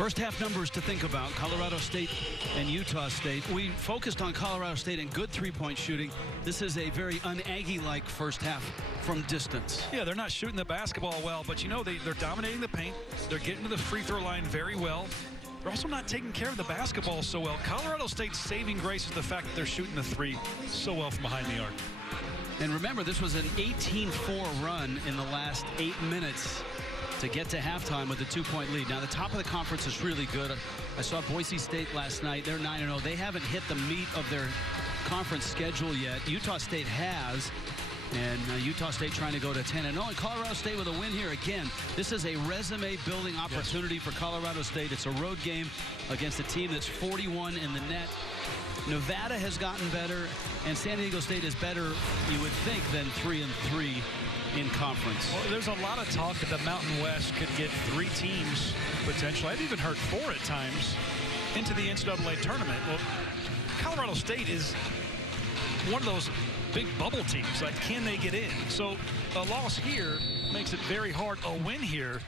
First half numbers to think about, Colorado State and Utah State. We focused on Colorado State and good three-point shooting. This is a very un-Aggie-like first half from distance. Yeah, they're not shooting the basketball well, but you know, they're dominating the paint. They're getting to the free throw line very well. They're also not taking care of the basketball so well. Colorado State's saving grace is the fact that they're shooting the three so well from behind the arc. And remember, this was an 18-4 run in the last 8 minutes to get to halftime with a 2-point lead. Now, the top of the conference is really good. I saw Boise State last night. They're 9-0. They haven't hit the meat of their conference schedule yet. Utah State has. And Utah State trying to go to 10-0. And Colorado State with a win here again. This is a resume-building opportunity for Colorado State. It's a road game against a team that's 41 in the net. Nevada has gotten better, and San Diego State is better, you would think, than 3-3 in conference. Well, there's a lot of talk that the Mountain West could get 3 teams potentially. I've even heard 4 at times into the NCAA tournament. Well, Colorado State is one of those big bubble teams. Like, can they get in? So a loss here makes it very hard. A win here,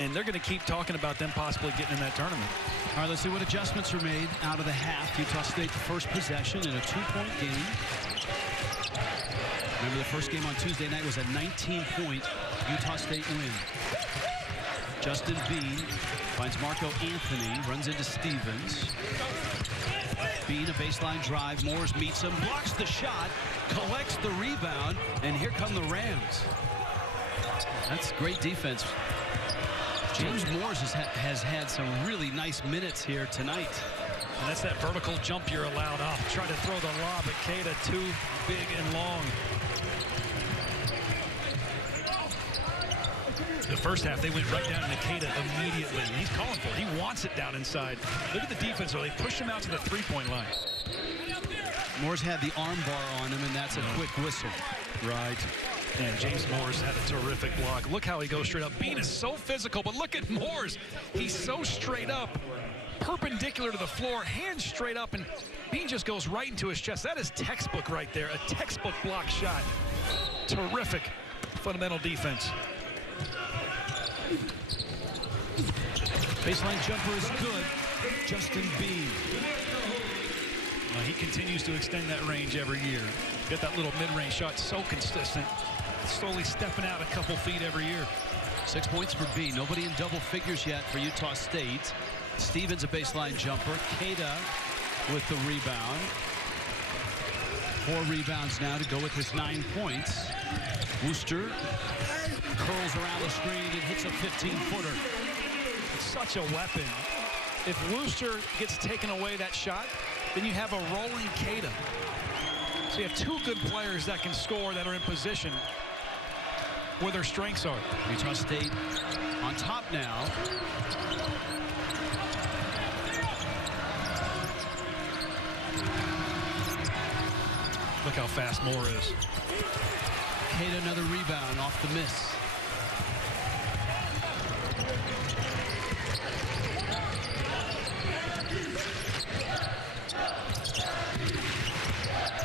and they're going to keep talking about them possibly getting in that tournament. All right, let's see what adjustments are made out of the half. Utah State first possession in a 2-point game. Remember, the first game on Tuesday night was a 19-point Utah State win. Justin Bean finds Marco Anthony, runs into Stevens. Bean, a baseline drive. Moores meets him, blocks the shot, collects the rebound, and here come the Rams. That's great defense. James Moores has had some really nice minutes here tonight. And that's that vertical jump you're allowed off. Try to throw the lob, but Keita too big and long. The first half, they went right down to Keita immediately. He's calling for it. He wants it down inside. Look at the defense, though. They pushed him out to the three-point line. Moores had the arm bar on him, and that's a quick whistle. Right. And James Moores had a terrific block. Look how he goes straight up. Bean is so physical, but look at Moores. He's so straight up, perpendicular to the floor, hands straight up, and Bean just goes right into his chest. That is textbook right there, a textbook block shot. Terrific fundamental defense. Baseline jumper is good. Justin Bean. He continues to extend that range every year. Get that little mid-range shot so consistent. Slowly stepping out a couple feet every year. 6 points for Bean. Nobody in double figures yet for Utah State. Stevens a baseline jumper. Keita with the rebound. 4 rebounds now to go with his 9 points. Wooster curls around the screen and hits a 15-footer. It's such a weapon. If Wooster gets taken away that shot, then you have a rolling Keita. So you have 2 good players that can score, that are in position where their strengths are. Utah State on top now. Look how fast Moore is. Keita another rebound off the miss.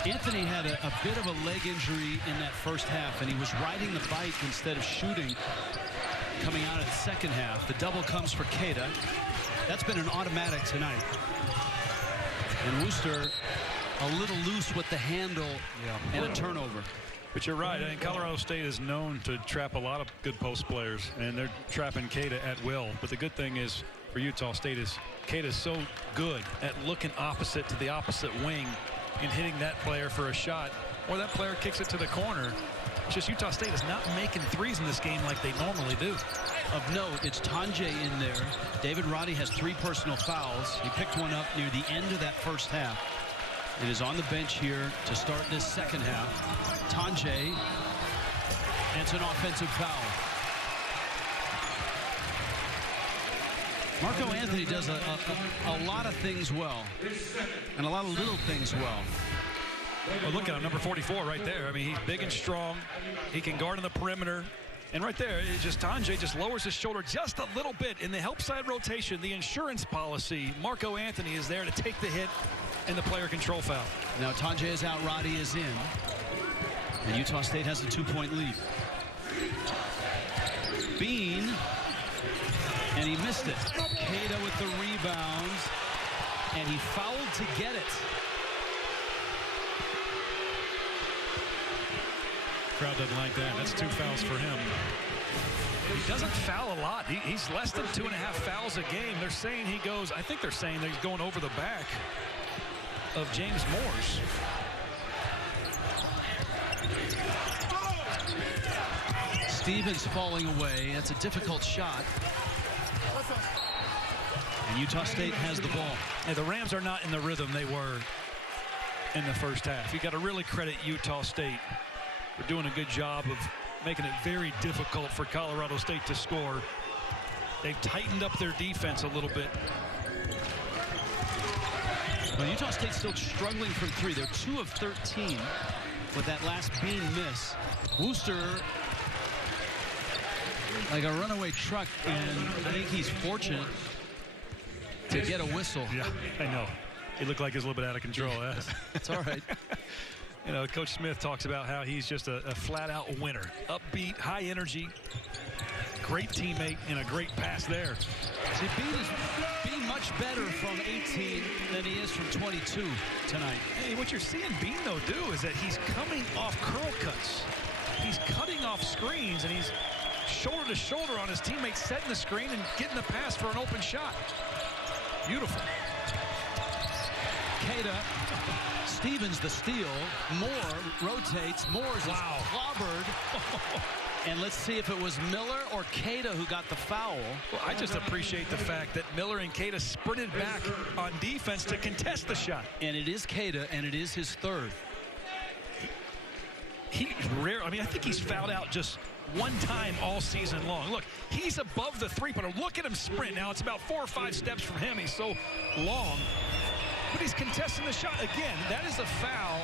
Anthony had a bit of a leg injury in that first half, and he was riding the bike instead of shooting coming out of the second half. The double comes for Keita. That's been an automatic tonight. And Wooster a little loose with the handle and a turnover. But you're right. I think Colorado State is known to trap a lot of good post players, and they're trapping Keita at will. But the good thing is for Utah State is Keita's so good at looking opposite to the opposite wing and hitting that player for a shot, or that player kicks it to the corner. It's just Utah State is not making threes in this game like they normally do. Of note, it's Tanjay in there. David Roddy has 3 personal fouls. He picked one up near the end of that first half. It is on the bench here to start this second half. Tanjay, it's an offensive foul. Marco Anthony does a lot of things well, and a lot of little things well. Well, look at him, number 44 right there. I mean, he's big and strong. He can guard on the perimeter. And right there, it's just Tanjay just lowers his shoulder just a little bit in the help side rotation, the insurance policy. Marco Anthony is there to take the hit and the player control foul. Now Tanjay is out, Roddy is in. And Utah State has a 2-point lead. Bean And he missed it. Queta with the rebound. And he fouled to get it. Crowd doesn't like that. That's 2 fouls for him. He doesn't foul a lot. He's less than 2.5 fouls a game. They're saying he goes, I think they're saying that he's going over the back of James Moore's. Stevens falling away. That's a difficult shot. And Utah State has the ball. Hey, the Rams are not in the rhythm they were in the first half. You got to really credit Utah State for doing a good job of making it very difficult for Colorado State to score. They've tightened up their defense a little bit. Well, Utah State's still struggling from 3. They're 2 of 13 with that last Bean miss. Wooster like a runaway truck, and I think he's fortunate to get a whistle. Yeah, I know. He looked like he was a little bit out of control. It's all right. You know, Coach Smith talks about how he's just a flat-out winner. Upbeat, high energy, great teammate, and a great pass there. See, Bean much better from 18 than he is from 22 tonight. Hey, what you're seeing Bean, though, do is that he's coming off curl cuts. He's cutting off screens, and he's shoulder to shoulder on his teammate, setting the screen and getting the pass for an open shot. Beautiful. Queta, Stevens the steal. Moore rotates. Moore's is clobbered. And let's see if it was Miller or Queta who got the foul. Well, I just appreciate the fact that Miller and Queta sprinted back on defense to contest the shot. And it is Queta, and it is his third. He's rare. I mean, I think he's fouled out just one time all season long. Look, he's above the three-pointer. Look at him sprint. Now, it's about 4 or 5 steps from him. He's so long. But he's contesting the shot. Again, that is a foul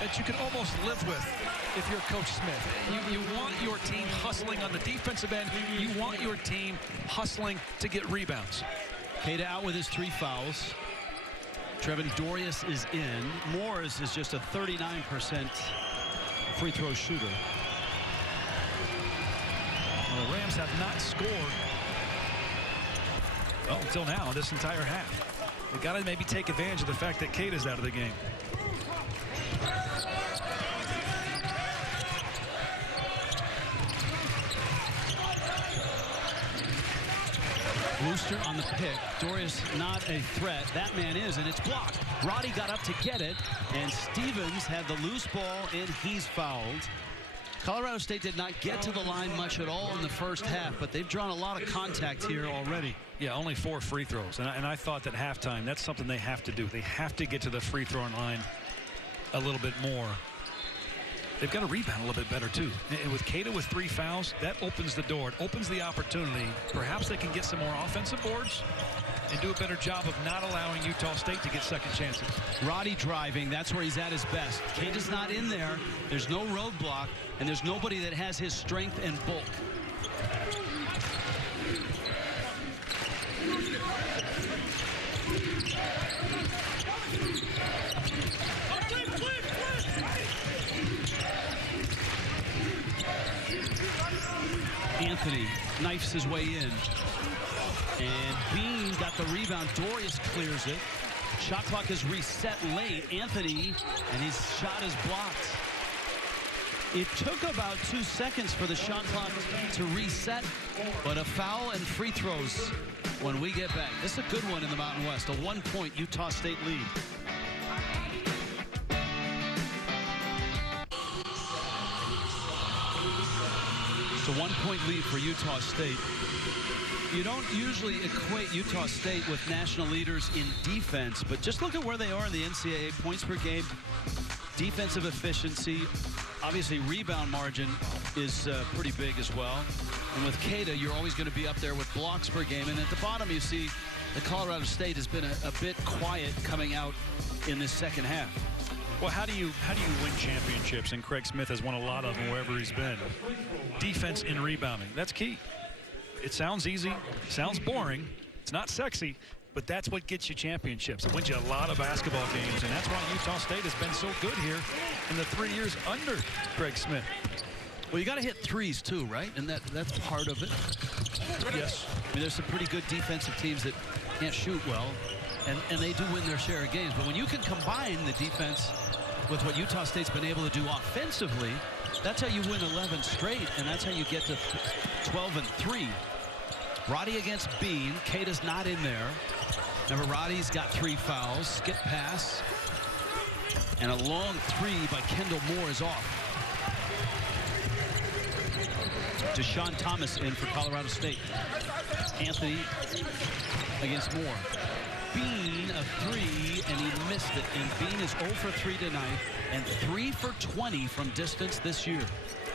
that you can almost live with if you're Coach Smith. You want your team hustling on the defensive end. You want your team hustling to get rebounds. Queta out with his 3 fouls. Trevin Dorius is in. Morris is just a 39% free throw shooter. Well, the Rams have not scored until now, this entire half. They got to maybe take advantage of the fact that Queta's out of the game. Wooster on the pick. Dorius not a threat. That man is, and it's blocked. Roddy got up to get it, and Stevens had the loose ball, and he's fouled. Colorado State did not get to the line much at all in the first half, but they've drawn a lot of contact here already. Yeah, only 4 free throws. And I thought that halftime, that's something they have to do. They have to get to the free throw line a little bit more. They've got to rebound a little bit better, too. And with Queta with 3 fouls, that opens the door. It opens the opportunity. Perhaps they can get some more offensive boards and do a better job of not allowing Utah State to get second chances. Roddy driving, that's where he's at his best. Queta's not in there. There's no roadblock, and there's nobody that has his strength and bulk. Anthony knifes his way in. And Bean got the rebound. Dorius clears it. Shot clock is reset late. Anthony, and his shot is blocked. It took about 2 seconds for the shot clock to reset, but a foul and free throws when we get back. This is a good one in the Mountain West. A 1-point Utah State lead. It's a 1-point lead for Utah State. You don't usually equate Utah State with national leaders in defense, but just look at where they are in the NCAA points per game, defensive efficiency. Obviously, rebound margin is pretty big as well. And with Queta, you're always going to be up there with blocks per game. And at the bottom, you see the Colorado State has been a bit quiet coming out in this second half. Well, how do you win championships? And Craig Smith has won a lot of them wherever he's been. Defense and rebounding. That's key. It sounds easy, sounds boring, it's not sexy, but that's what gets you championships. It wins you a lot of basketball games, and that's why Utah State has been so good here in the 3 years under Craig Smith. Well, you got to hit threes too, right? And that's part of it. Yes. I mean, there's some pretty good defensive teams that can't shoot well, and they do win their share of games. But when you can combine the defense with what Utah State's been able to do offensively, that's how you win 11 straight, and that's how you get to 12-3. Roddy against Bean. Keita's not in there. Remember, Roddy's got 3 fouls. Skip pass. And a long 3 by Kendall Moore is off. Deshaun Thomas in for Colorado State. Anthony against Moore. Bean a 3, and he missed it. And Bean is 0 for 3 tonight and 3 for 20 from distance this year.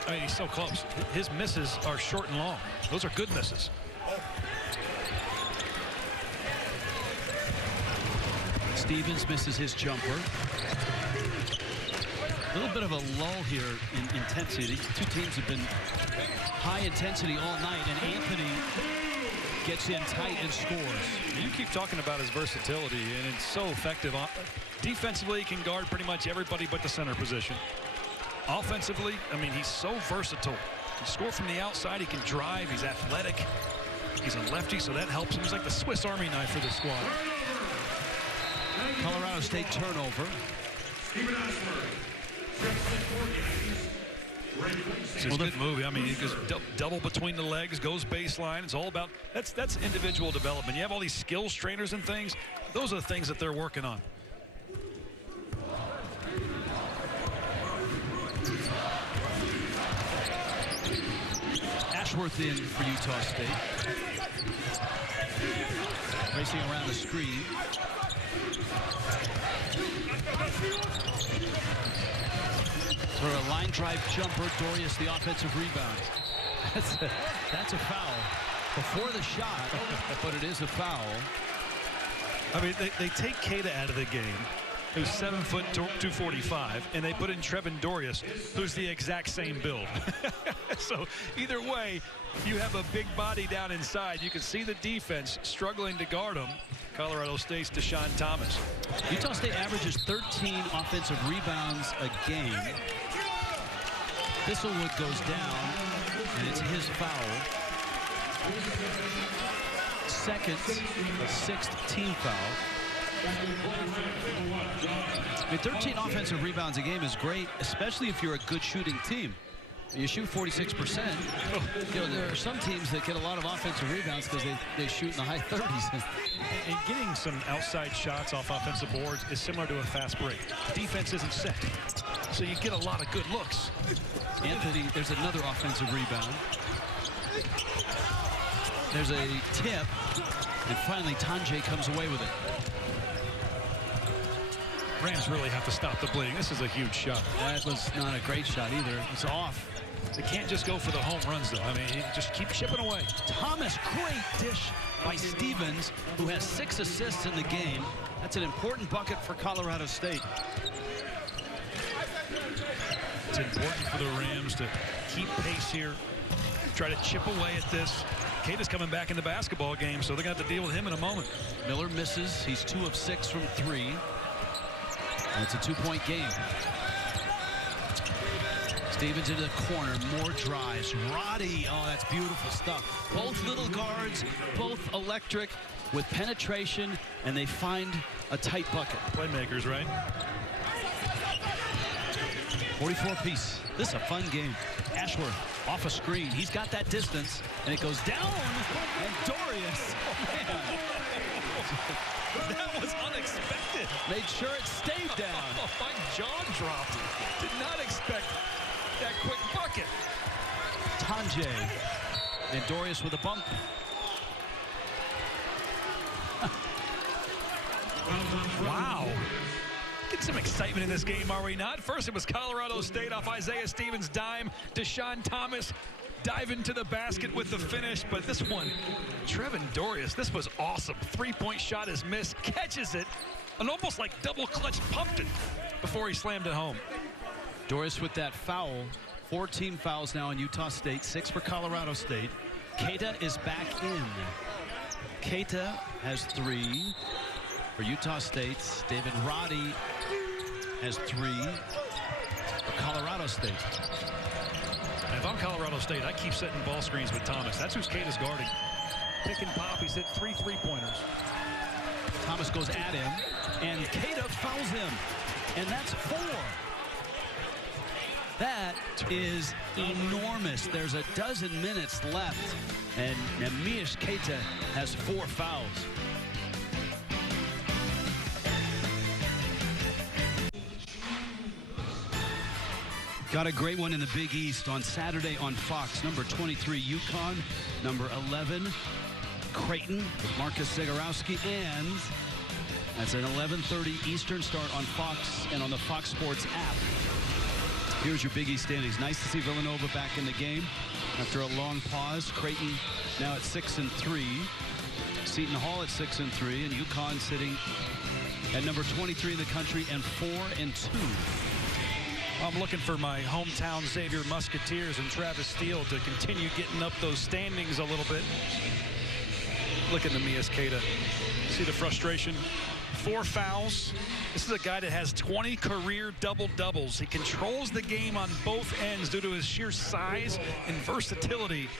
I mean, he's so close. His misses are short and long. Those are good misses. Stevens misses his jumper. A little bit of a lull here in intensity. These two teams have been high intensity all night, and Anthony gets in tight and scores. You keep talking about his versatility, and it's so effective. Defensively, he can guard pretty much everybody but the center position. Offensively, I mean, he's so versatile. He can score from the outside. He can drive. He's athletic. He's a lefty, so that helps him. He's like the Swiss Army knife for this squad. Colorado State turnover. It's a good move. I mean, he goes double between the legs, goes baseline. It's all about that's individual development. You have all these skills trainers and things. Those are the things that they're working on. Ashworth in for Utah State. Racing around the screen. For a line drive jumper, Dorius the offensive rebound. That's a foul before the shot, but it is a foul. I mean, they take Keita out of the game, who's 7 foot 245, and they put in Trevin Dorius, who's the exact same build. So either way, you have a big body down inside. You can see the defense struggling to guard him. Colorado State's Deshaun Thomas. Utah State averages 13 offensive rebounds a game. Thistlewood goes down, and it's his foul. Second, a 6th team foul. I mean, 13 offensive rebounds a game is great, especially if you're a good shooting team. You shoot 46%. You know, there are some teams that get a lot of offensive rebounds because they shoot in the high 30s. And getting some outside shots off offensive boards is similar to a fast break. Defense isn't set, so you get a lot of good looks. Anthony, there's another offensive rebound. There's a tip, and finally Tanjay comes away with it. Rams really have to stop the bleeding. This is a huge shot. That was not a great shot either. It's off. They can't just go for the home runs, though. I mean, just keep chipping away. Thomas, great dish by Stevens, who has 6 assists in the game. That's an important bucket for Colorado State. It's important for the Rams to keep pace here, try to chip away at this. Keita's coming back in the basketball game, so they're going to have to deal with him in a moment. Miller misses. He's 2 of 6 from 3. And it's a 2-point game. Stevens into the corner, more drives. Roddy, oh, that's beautiful stuff. Both little guards, both electric with penetration, and they find a tight bucket. Playmakers, right? 44 piece. This is a fun game. Ashworth off a screen. He's got that distance, and it goes down. And Dorius, oh man. That was unexpected. Made sure it stayed down. Oh, my jaw dropped. Did not expect that quick bucket. Tanjay and Dorius with a bump. Wow. Get some excitement in this game, are we not? First, it was Colorado State off Isaiah Stevens' dime. Deshaun Thomas diving to the basket with the finish. But this one, Trevin Dorius, this was awesome. 3-point shot is missed, catches it, and almost like double clutch pumped it before he slammed it home. Dorius with that foul. 4 team fouls now in Utah State, 6 for Colorado State. Keita is back in. Keita has 3 for Utah State. David Roddy has 3 for Colorado State. And If I'm Colorado State, I keep setting ball screens with Thomas. That's who's Cata's guarding. Pick and pop. He's hit 3 3-pointers. Thomas goes at him, and Cata fouls him. And that's 4. That is enormous. There's a dozen minutes left, and Neemias Queta has 4 fouls. Got a great one in the Big East on Saturday on Fox. Number 23, UConn. Number 11, Creighton with Marcus Zagorowski. And that's an 11:30 Eastern start on Fox and on the Fox Sports app. Here's your Big East standings. Nice to see Villanova back in the game after a long pause. Creighton now at 6-3. Seton Hall at 6-3. And UConn sitting at number 23 in the country and 4-2. I'm looking for my hometown Xavier Musketeers and Travis Steele to continue getting up those standings a little bit. Look at Neemias Queta. See the frustration? 4 fouls. This is a guy that has 20 career double-doubles. He controls the game on both ends due to his sheer size and versatility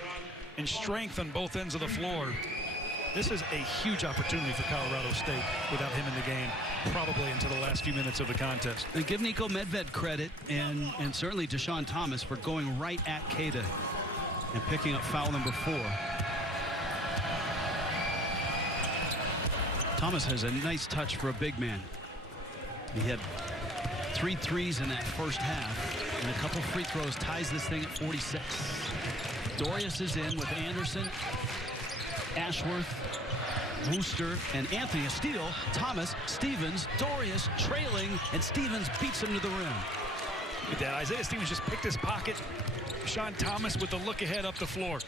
and strength on both ends of the floor. This is a huge opportunity for Colorado State without him in the game, probably into the last few minutes of the contest. And give Nico Medved credit and certainly Deshaun Thomas for going right at Queta and picking up foul number 4. Thomas has a nice touch for a big man. He had 3 threes in that first half and a couple free throws, ties this thing at 46. Dorius is in with Anderson, Ashworth, Wooster, and Anthony. A steal. Thomas, Stevens, Dorius trailing, and Stevens beats him to the rim. Look at that. Isaiah Stevens just picked his pocket. Deshaun Thomas with the look ahead up the floor.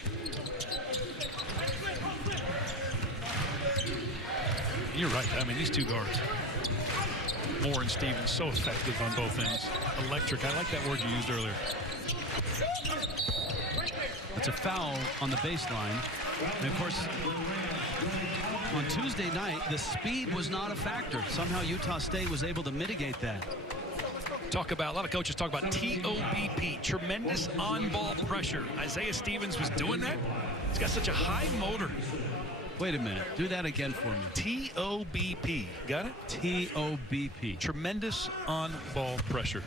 You're right. I mean, these two guards, Moore and Stevens, so effective on both ends. Electric. I like that word you used earlier. It's a foul on the baseline. And, of course, on Tuesday night, the speed was not a factor. Somehow Utah State was able to mitigate that. Talk about, a lot of coaches talk about TOBP, tremendous on-ball pressure. Isaiah Stevens was doing that. He's got such a high motor. Wait a minute. Do that again for me. TOBP. Got it? TOBP. Tremendous on-ball pressure.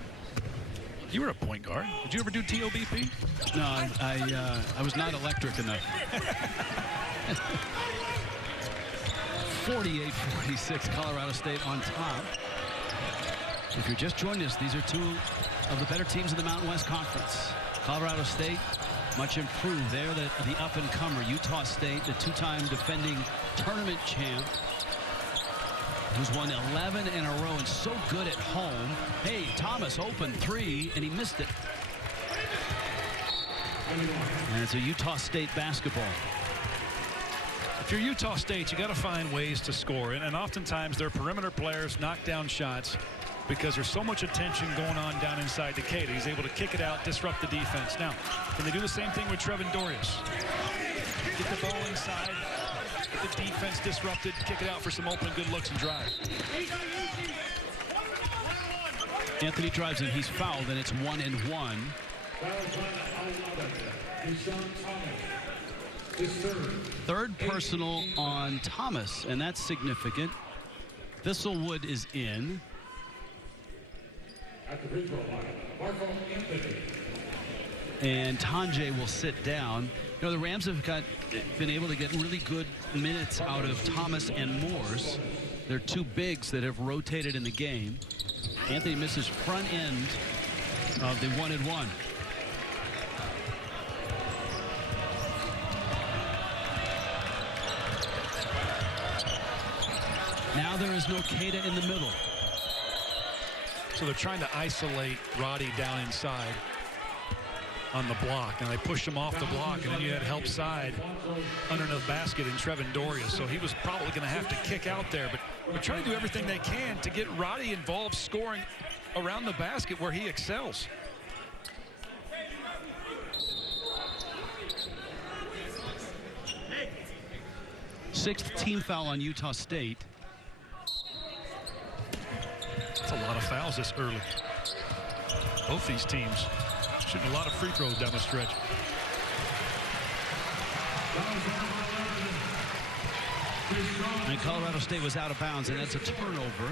You were a point guard. Did you ever do TOBP? No, I was not electric enough. 48-46, Colorado State on top. If you're just joining us, these are 2 of the better teams in the Mountain West Conference. Colorado State, much improved. They're the up-and-comer. Utah State, the 2-time defending tournament champ, who's won 11 in a row and so good at home. Hey, Thomas open 3, and he missed it. And it's a Utah State basketball. If you're Utah State, you got to find ways to score. And oftentimes their perimeter players knock down shots because there's so much attention going on down inside to Queta. He's able to kick it out, disrupt the defense. Now, can they do the same thing with Trevin Dorius? Get the ball inside, get the defense disrupted, kick it out for some open good looks and drive. Anthony drives in. He's fouled, and it's 1-1. Third personal on Thomas, and that's significant. Thistlewood is in. And Tanjay will sit down. You know, the Rams have been able to get really good minutes out of Thomas and Morse. They're 2 bigs that have rotated in the game. Anthony misses front end of the 1-1. Now there is no Queta in the middle. So they're trying to isolate Roddy down inside on the block. And they pushed him off the block, and then you had help side under the basket in Trevin Dorius. So he was probably going to have to kick out there. But they're trying to do everything they can to get Roddy involved scoring around the basket where he excels. Sixth team foul on Utah State. That's a lot of fouls this early. Both these teams shooting a lot of free throws down the stretch. And Colorado State was out of bounds, and that's a turnover.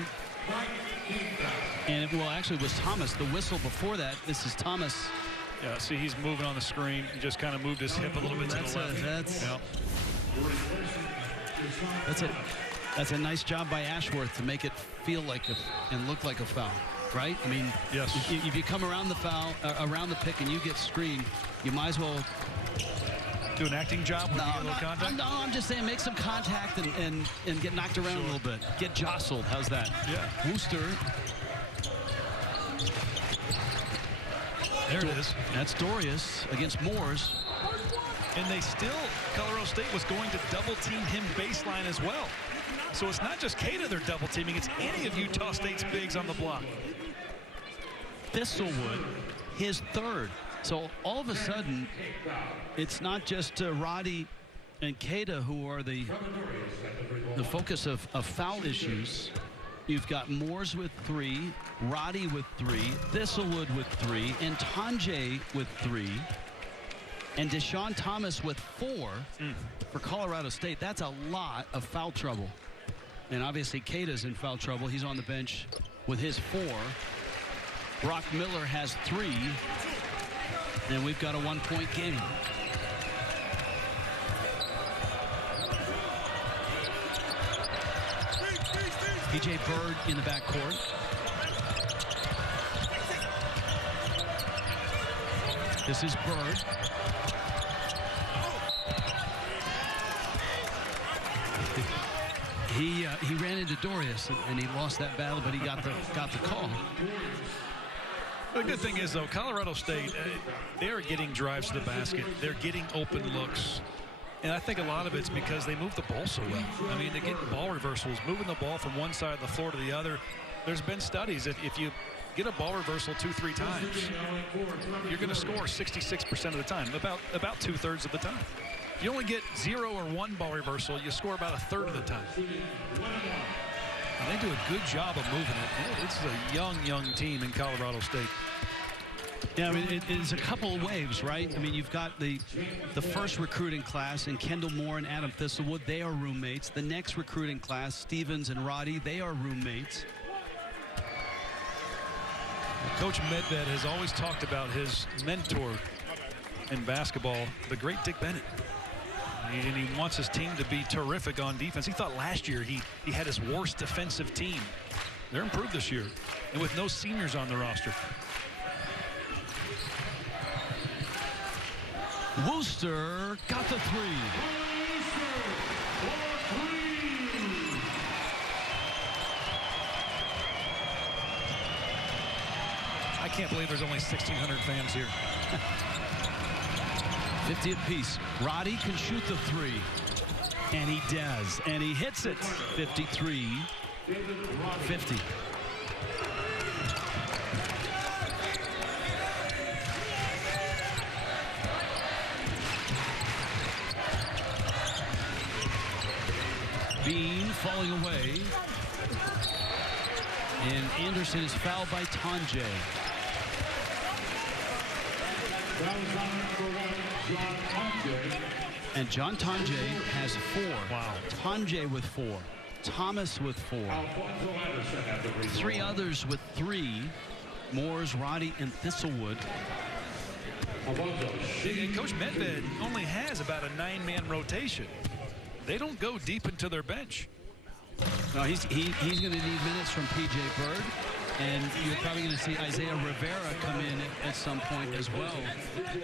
And it, well, actually, it was Thomas. The whistle before that, this is Thomas. Yeah, see, he's moving on the screen. He just kind of moved his hip a little bit to the left. That's a nice job by Ashworth to make it feel like and look like a foul, right? I mean, yes. If you come around the foul, around the pick, and you get screened, you might as well do an acting job when you get a little contact. No, I'm just saying make some contact and get knocked around a little bit, get jostled. How's that? Yeah. Wooster. There it is. That's Dorius against Moores. And they still, Colorado State was going to double team him baseline as well. So it's not just Keita they're double teaming, it's any of Utah State's bigs on the block. Thistlewood, his third. So all of a sudden, it's not just Roddy and Keita who are the focus of foul issues. You've got Moores with 3, Roddy with 3, Thistlewood with 3, and Tanjay with 3, and Deshaun Thomas with 4 for Colorado State. That's a lot of foul trouble. And obviously Keita's in foul trouble. He's on the bench with his 4. Brock Miller has 3. And we've got a 1-point game. PJ Bird in the backcourt. This is Bird. He ran into Dorius and he lost that battle, but he got the call. The good thing is, though, Colorado State, they are getting drives to the basket. They're getting open looks. And I think a lot of it's because they move the ball so well. I mean, they're getting ball reversals, moving the ball from one side of the floor to the other. There's been studies that if you get a ball reversal 2-3 times, you're going to score 66% of the time, about 2/3 of the time. If you only get 0 or 1 ball reversal, you score about 1/3 of the time. And they do a good job of moving it. This is a young team in Colorado State. Yeah, I mean, it's a couple of waves, right? I mean, you've got the first recruiting class, and Kendall Moore and Adam Thistlewood, they are roommates. The next recruiting class, Stevens and Roddy, they are roommates. Coach Medved has always talked about his mentor in basketball, the great Dick Bennett. And he wants his team to be terrific on defense. He thought last year he had his worst defensive team. They're improved this year, and with no seniors on the roster. Wooster got the 3. I can't believe there's only 1,600 fans here. 50 apiece. Roddy can shoot the 3. And he does. And he hits it. 53-50. Bean falling away. And Anderson is fouled by Tanjay. And John Tanjay has 4. Wow. Tanjay with 4. Thomas with 4. 3 others with 3. Moores, Roddy, and Thistlewood. And Coach Medved only has about a 9-man rotation. They don't go deep into their bench. No, he's going to need minutes from PJ Bird. And you're probably going to see Isaiah Rivera come in at some point as well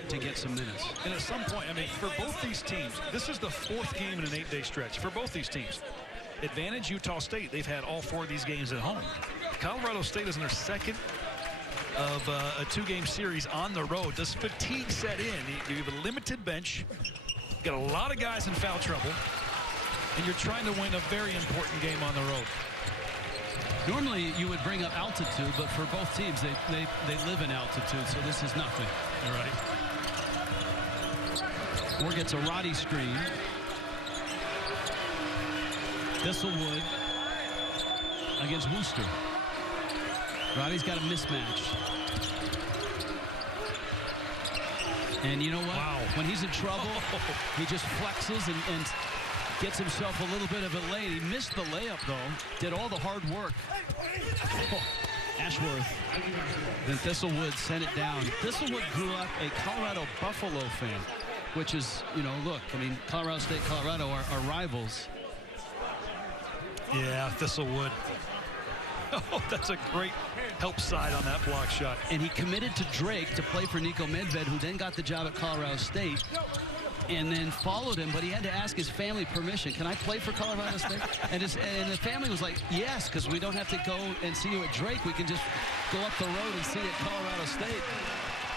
to get some minutes. And at some point, I mean, for both these teams, this is the 4th game in an 8-day stretch for both these teams. Advantage Utah State, they've had all 4 of these games at home. Colorado State is in their 2nd of a 2-game series on the road. Does fatigue set in? You have a limited bench, got a lot of guys in foul trouble, and you're trying to win a very important game on the road. Normally you would bring up altitude, but for both teams they live in altitude, so this is nothing. All right. Moore gets a Roddy screen. Thistlewood against Wooster. Roddy's got a mismatch. And you know what? Wow. When he's in trouble, he just flexes and gets himself a little bit of a lane. He missed the layup, though. Did all the hard work. Ashworth. Then Thistlewood sent it down. Thistlewood grew up a Colorado Buffalo fan, which is, you know, look, I mean, Colorado State, Colorado are rivals. Yeah, Thistlewood. Oh, that's a great help side on that block shot. And he committed to Drake to play for Niko Medved, who then got the job at Colorado State and then followed him, but he had to ask his family permission. Can I play for Colorado State? And the family was like, yes, because we don't have to go and see you at Drake. We can just go up the road and see you at Colorado State.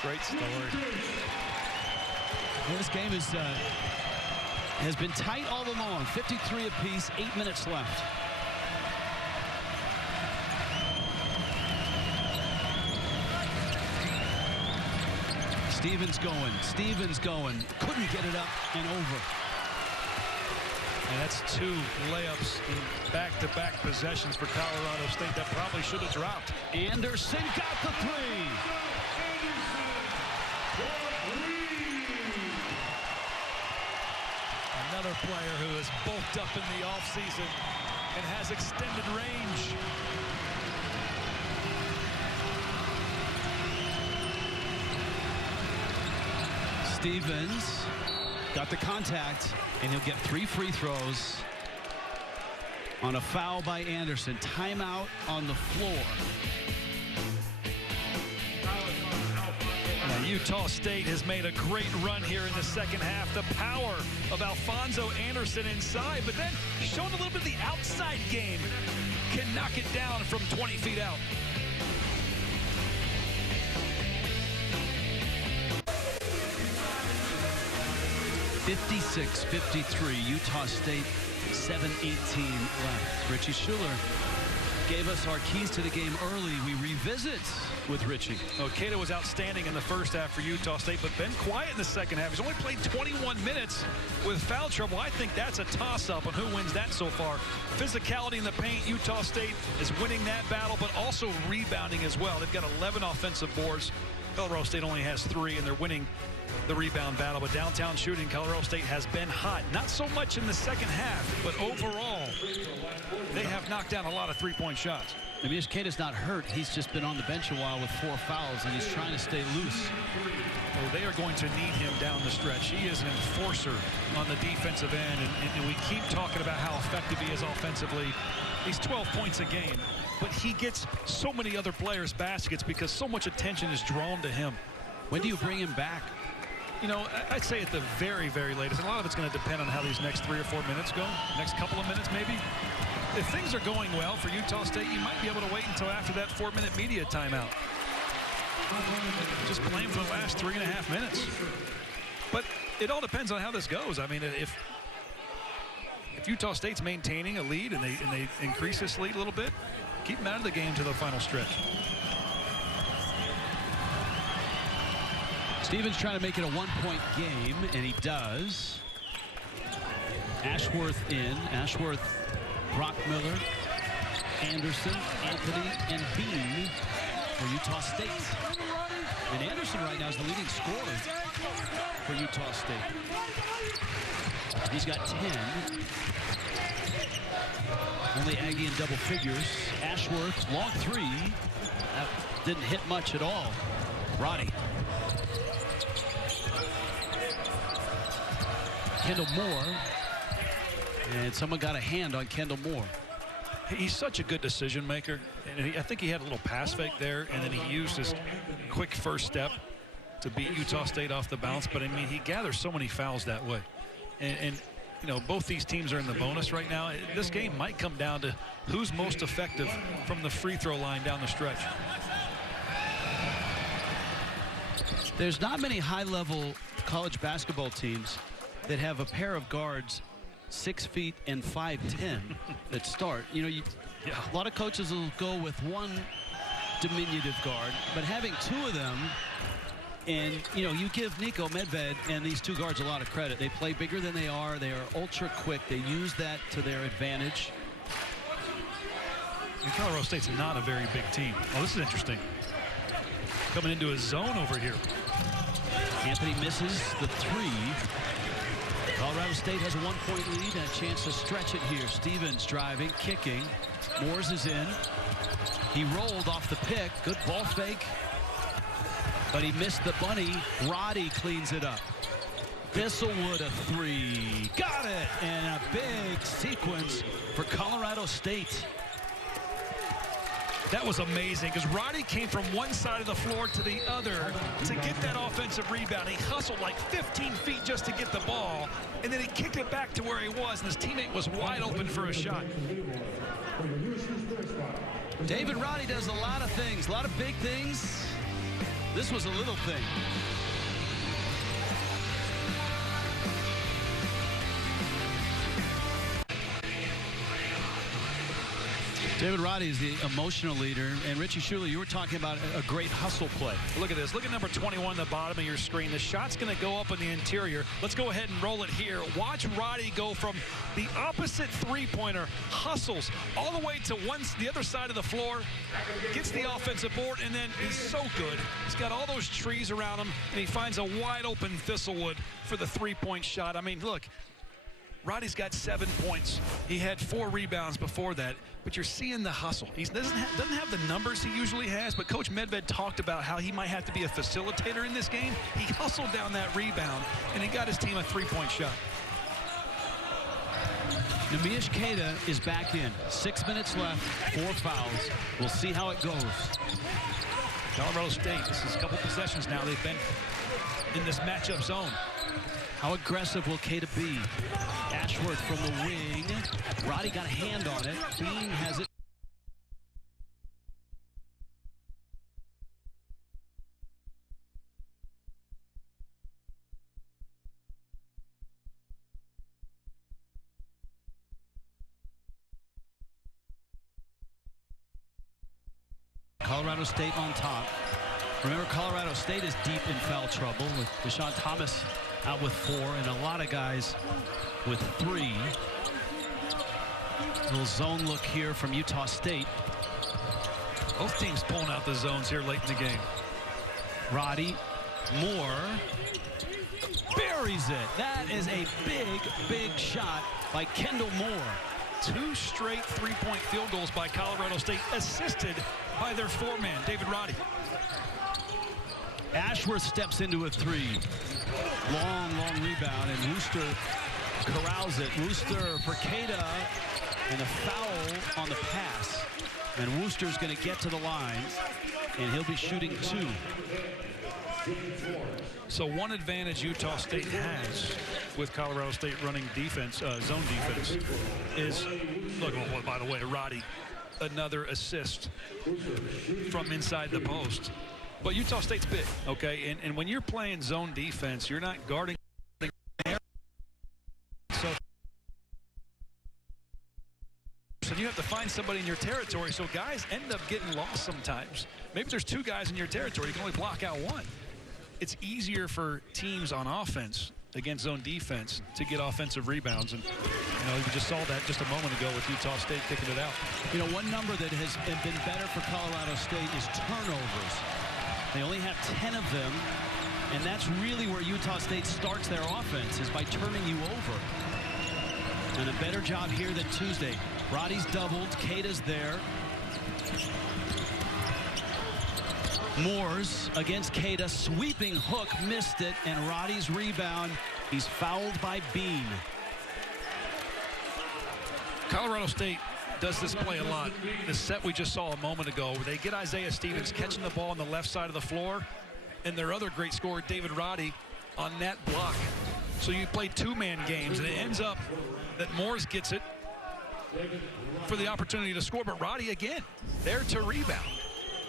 Great story. Well, this game has been tight all along. 53 apiece, 8 minutes left. Stevens going. Couldn't get it up and over. And that's 2 layups in back-to-back possessions for Colorado State that probably should have dropped. Anderson got the 3. Another player who has bulked up in the offseason and has extended range. Stevens got the contact, and he'll get 3 free throws on a foul by Anderson. Timeout on the floor. Now, Utah State has made a great run here in the second half. The power of Alfonso Anderson inside, but then showing a little bit of the outside game. Can knock it down from 20 feet out. (56-53), Utah State, 7:18 left. Richie Schuler gave us our keys to the game early. We revisit with Richie. Cato was outstanding in the first half for Utah State, but been quiet in the second half. He's only played 21 minutes with foul trouble. I think that's a toss-up on who wins that so far. Physicality in the paint, Utah State is winning that battle, but also rebounding as well. They've got 11 offensive boards. Colorado State only has 3, and they're winning the rebound battle. But downtown shooting, Colorado State has been hot. Not so much in the second half, but overall, they have knocked down a lot of three-point shots. I mean, Cato's not hurt. He's just been on the bench a while with 4 fouls, and he's trying to stay loose. Oh, they are going to need him down the stretch. He is an enforcer on the defensive end, and we keep talking about how effective he is offensively. He's 12 points a game, but he gets so many other players' baskets because so much attention is drawn to him. When do you bring him back? You know, I'd say at the very, very latest. A lot of it's going to depend on how these next 3 or 4 minutes go. Next couple of minutes, maybe. If things are going well for Utah State, you might be able to wait until after that 4-minute media timeout. Just playing for the last 3.5 minutes. But it all depends on how this goes. I mean, if Utah State's maintaining a lead and they increase this lead a little bit, keep them out of the game to the final stretch. Stevens trying to make it a 1-point game, and he does. Ashworth in. Ashworth, Brock Miller, Anderson, Anthony, and Bean for Utah State. And Anderson right now is the leading scorer for Utah State. He's got 10. Only Aggie in double figures. Ashworth, long 3. That didn't hit much at all. Roddy. Kendall Moore. And someone got a hand on Kendall Moore. He's such a good decision maker. And I think he had a little pass fake there, and then he used his quick first step to beat Utah State off the bounce. But, I mean, he gathers so many fouls that way. And you know, both these teams are in the bonus right now. This game might come down to who's most effective from the free throw line down the stretch. There's not many high-level college basketball teams that have a pair of guards 6 feet and 5'10" that start. You know, a lot of coaches will go with one diminutive guard, but having 2 of them, and you know, you give Niko Medved and these 2 guards a lot of credit. They play bigger than they are. They are ultra quick. They use that to their advantage. And Colorado State's not a very big team. Oh, this is interesting. Coming into a zone over here. Anthony misses the three. Colorado State has a 1-point lead and a chance to stretch it here. Stevens driving, kicking. Moores is in. He rolled off the pick. Good ball fake. But he missed the bunny. Roddy cleans it up. Thistlewood a three. Got it! And a big sequence for Colorado State. That was amazing because Roddy came from one side of the floor to the other to get that offensive rebound. He hustled like 15 feet just to get the ball, and then he kicked it back to where he was, and his teammate was wide open for a shot. David Roddy does a lot of things, a lot of big things. This was a little thing. David Roddy is the emotional leader, and Richie Schuler, you were talking about a great hustle play. Look at this. Look at number 21 on the bottom of your screen. The shot's going to go up in the interior. Let's go ahead and roll it here. Watch Roddy go from the opposite three-pointer, hustles all the way to the other side of the floor, gets the offensive board, and then is so good. He's got all those trees around him, and he finds a wide-open Thistlewood for the three-point shot. I mean, look. Roddy's got 7 points. He had 4 rebounds before that, but you're seeing the hustle. He doesn't have the numbers he usually has, but Coach Medved talked about how he might have to be a facilitator in this game. He hustled down that rebound, and he got his team a three-point shot. Neemias Queta is back in. 6 minutes left, 4 fouls. We'll see how it goes. Colorado State, this is a couple possessions now. They've been in this matchup zone. How aggressive will Queta be? Ashworth from the wing. Roddy got a hand on it. Bean has it. Colorado State on top. Remember, Colorado State is deep in foul trouble with Deshaun Thomas out with 4 and a lot of guys with 3. Little zone look here from Utah State. Both teams pulling out the zones here late in the game. Roddy, Moore, buries it. That is a big, big shot by Kendall Moore. 2 straight three-point field goals by Colorado State, assisted by their 4-man, David Roddy. Ashworth steps into a 3. Long, long rebound, and Wooster corrals it. Wooster for Queta, and a foul on the pass. And Wooster's going to get to the line, and he'll be shooting 2. So one advantage Utah State has with Colorado State running defense, zone defense, is, look, oh, by the way, Roddy, another assist from inside the post. But Utah State's big, okay? And when you're playing zone defense, you're not guarding. So you have to find somebody in your territory. So guys end up getting lost sometimes. Maybe there's 2 guys in your territory. You can only block out 1. It's easier for teams on offense against zone defense to get offensive rebounds. And, you know, we just saw that just a moment ago with Utah State kicking it out. You know, one number that has been better for Colorado State is turnovers. They only have 10 of them, and that's really where Utah State starts their offense, is by turning you over. And a better job here than Tuesday. Roddy's doubled, Queta's there. Moores against Queta, sweeping hook, missed it, and Roddy's rebound. He's fouled by Bean. Colorado State does this play a lot. The set we just saw a moment ago, where they get Isaiah Stevens catching the ball on the left side of the floor, and their other great scorer, David Roddy, on that block. So you play 2-man games, and it ends up that Moores gets it for the opportunity to score, but Roddy again there to rebound.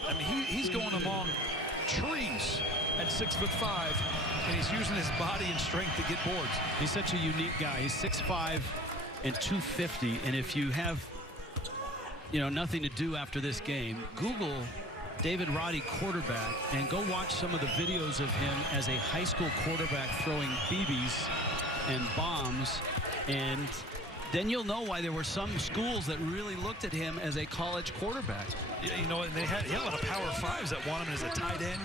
I mean, he's going among trees at 6'5", and he's using his body and strength to get boards. He's such a unique guy. He's 6'5" and 250, and if you have, you know, nothing to do after this game, Google David Roddy quarterback and go watch some of the videos of him as a high school quarterback throwing BBs and bombs, and then you'll know why there were some schools that really looked at him as a college quarterback. Yeah, you know, and he had a lot of power 5s that want him as a tight end,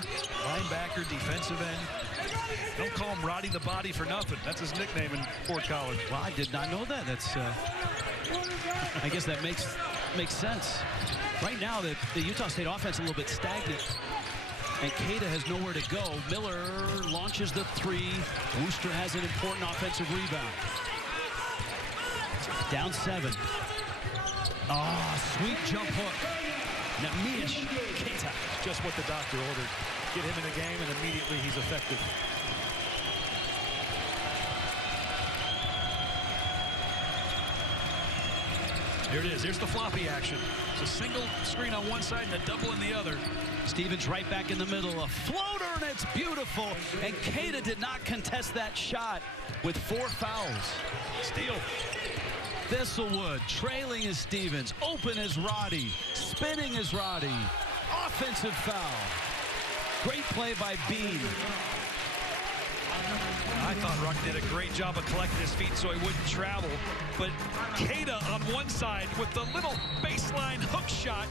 linebacker, defensive end. Don't call him Roddy the Body for nothing. That's his nickname in Ford College. Well, I did not know that. That's I guess that makes sense. Right now, the Utah State offense a little bit stagnant. And Keita has nowhere to go. Miller launches the three. Wooster has an important offensive rebound. Down 7. Oh, sweet jump hook. Now Mish Keita. Just what the doctor ordered. Get him in the game, and immediately he's effective. Here it is. Here's the floppy action. It's a single screen on one side and a double in the other. Stevens right back in the middle. A floater, and it's beautiful. And Keita did not contest that shot with 4 fouls. Steal. Thistlewood trailing is Stevens. Open is Roddy. Spinning is Roddy. Offensive foul. Great play by Bean. I thought Ruck did a great job of collecting his feet so he wouldn't travel. But Keita on one side with the little baseline hook shot.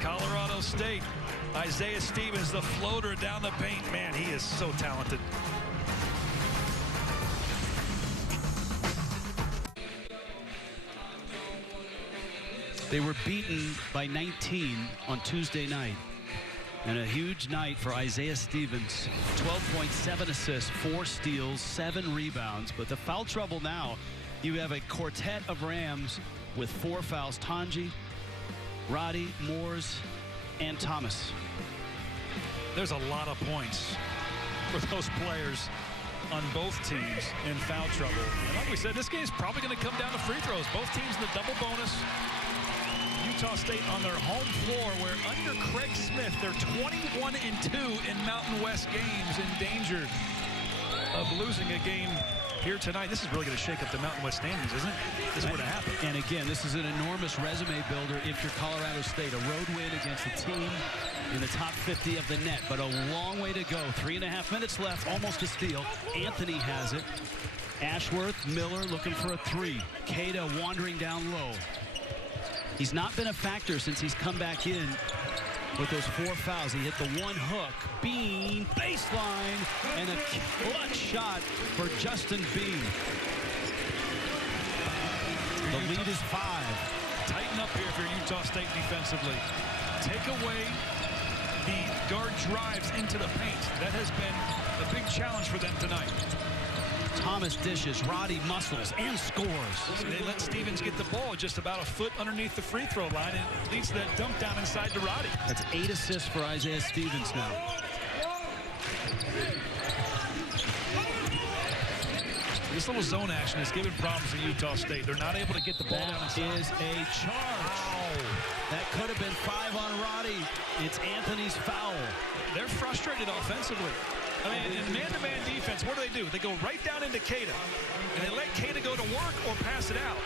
Colorado State. Isaiah Stevens, the floater down the paint. Man, he is so talented. They were beaten by 19 on Tuesday night. And a huge night for Isaiah Stevens. 12.7 assists, 4 steals, 7 rebounds. But the foul trouble now, you have a quartet of Rams with 4 fouls. Tanji, Roddy, Moores, and Thomas. There's a lot of points for those players on both teams in foul trouble. And like we said, this game is probably going to come down to free throws. Both teams in the double bonus. Utah State on their home floor, where under Craig Smith, they're 21-2 in Mountain West games, in danger of losing a game here tonight. This is really going to shake up the Mountain West standings, isn't it? This is where to happen. And again, this is an enormous resume builder if you're Colorado State. A road win against a team in the top 50 of the net, but a long way to go. 3.5 minutes left, almost a steal. Anthony has it. Ashworth, Miller looking for a 3. Keita wandering down low. He's not been a factor since he's come back in with those 4 fouls. He hit the 1 hook. Bean, baseline, and a clutch shot for Justin Bean. The lead is 5. Tighten up here for Utah State defensively. Take away the guard drives into the paint. That has been a big challenge for them tonight. Thomas dishes, Roddy muscles, and scores. They let Stevens get the ball just about a foot underneath the free throw line, and it leads to that dump down inside to Roddy. That's 8 assists for Isaiah Stevens now. This little zone action is giving problems to Utah State. They're not able to get the ball down inside. That is a charge. Wow. That could have been 5 on Roddy. It's Anthony's foul. They're frustrated offensively. I mean, in man-to-man defense, what do? They go right down into Keita, and they let Keita go to work or pass it out.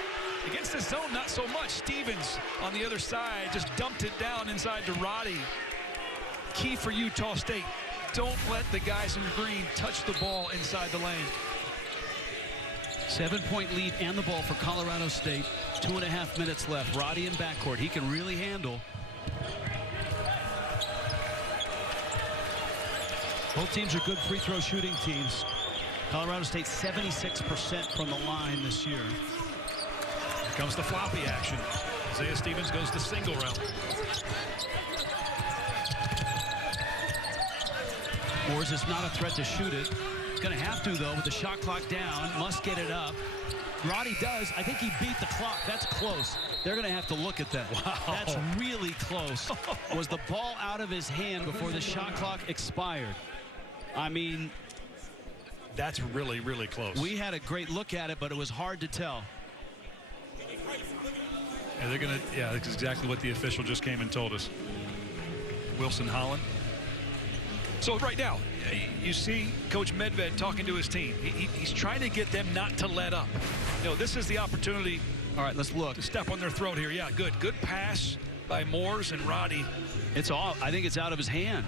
Against the zone, not so much. Stevens on the other side just dumped it down inside to Roddy. Key for Utah State, don't let the guys in green touch the ball inside the lane. 7-point lead and the ball for Colorado State. 2.5 minutes left. Roddy in backcourt. He can really handle. Both teams are good free throw shooting teams. Colorado State 76% from the line this year. Here comes the floppy action. Isaiah Stevens goes to single route. Moores is not a threat to shoot it. He's going to have to, though, with the shot clock down. Must get it up. Roddy does. I think he beat the clock. That's close. They're going to have to look at that. Wow. That's really close. Was the ball out of his hand before the shot clock expired? I mean, that's really, really close. We had a great look at it, but it was hard to tell. And they're going to, yeah, that's exactly what the official just came and told us. Wilson Holland. So right now, you see Coach Medved talking to his team. He's trying to get them not to let up. You know, this is the opportunity. All right, let's look. To step on their throat here. Yeah, good. Good pass by Moores and Roddy. It's all, I think it's out of his hand.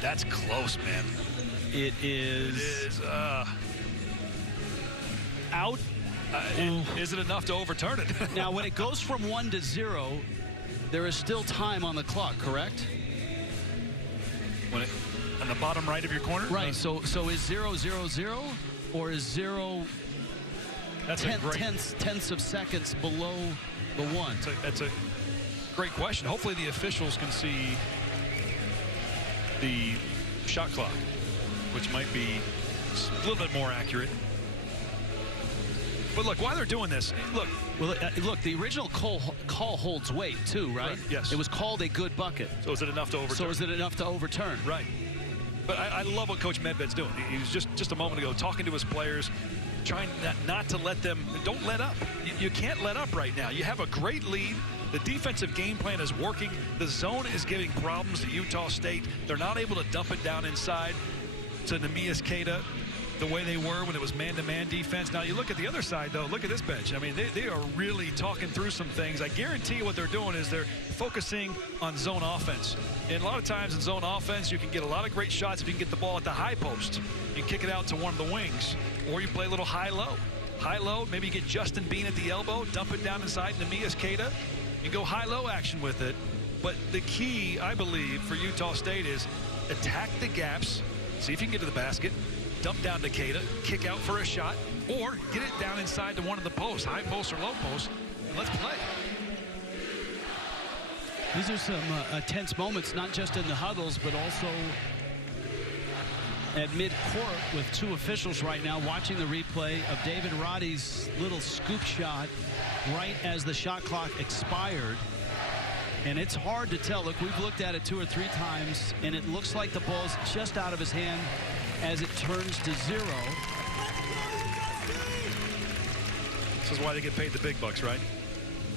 That's close, man. It is out. Is it enough to overturn it? Now, when it goes from 1 to 0, there is still time on the clock, correct? on the bottom right of your corner. Right. So is 0-0-0 or is 0 That's tenths of seconds below the 1? That's a great question. Hopefully the officials can see the shot clock, which might be a little bit more accurate. But look, while they're doing this, look. Well, look, the original call holds weight too, right? Yes. It was called a good bucket. So is it enough to overturn? So is it enough to overturn? Right. But I love what Coach Medved's doing. He was just a moment ago talking to his players, trying not to let them, don't let up. You can't let up right now. You have a great lead. The defensive game plan is working. The zone is giving problems to Utah State. They're not able to dump it down inside to Neemias Queta the way they were when it was man-to-man defense. Now you look at the other side, though. Look at this bench. I mean, they are really talking through some things. I guarantee you what they're doing is they're focusing on zone offense. And a lot of times in zone offense, you can get a lot of great shots if you can get the ball at the high post. You kick it out to one of the wings, or you play a little high-low. High-low, maybe you get Justin Bean at the elbow, dump it down inside Neemias Queta, and go high-low action with it. But the key, I believe, for Utah State is attack the gaps, see if you can get to the basket, dump down to Queta, kick out for a shot, or get it down inside to one of the posts, high post or low post, and let's play. These are some tense moments, not just in the huddles, but also at mid-court with two officials right now watching the replay of David Roddy's little scoop shot right as the shot clock expired. And it's hard to tell. Look, we've looked at it 2 or 3 times, and it looks like the ball's just out of his hand as it turns to 0. This is why they get paid the big bucks, right?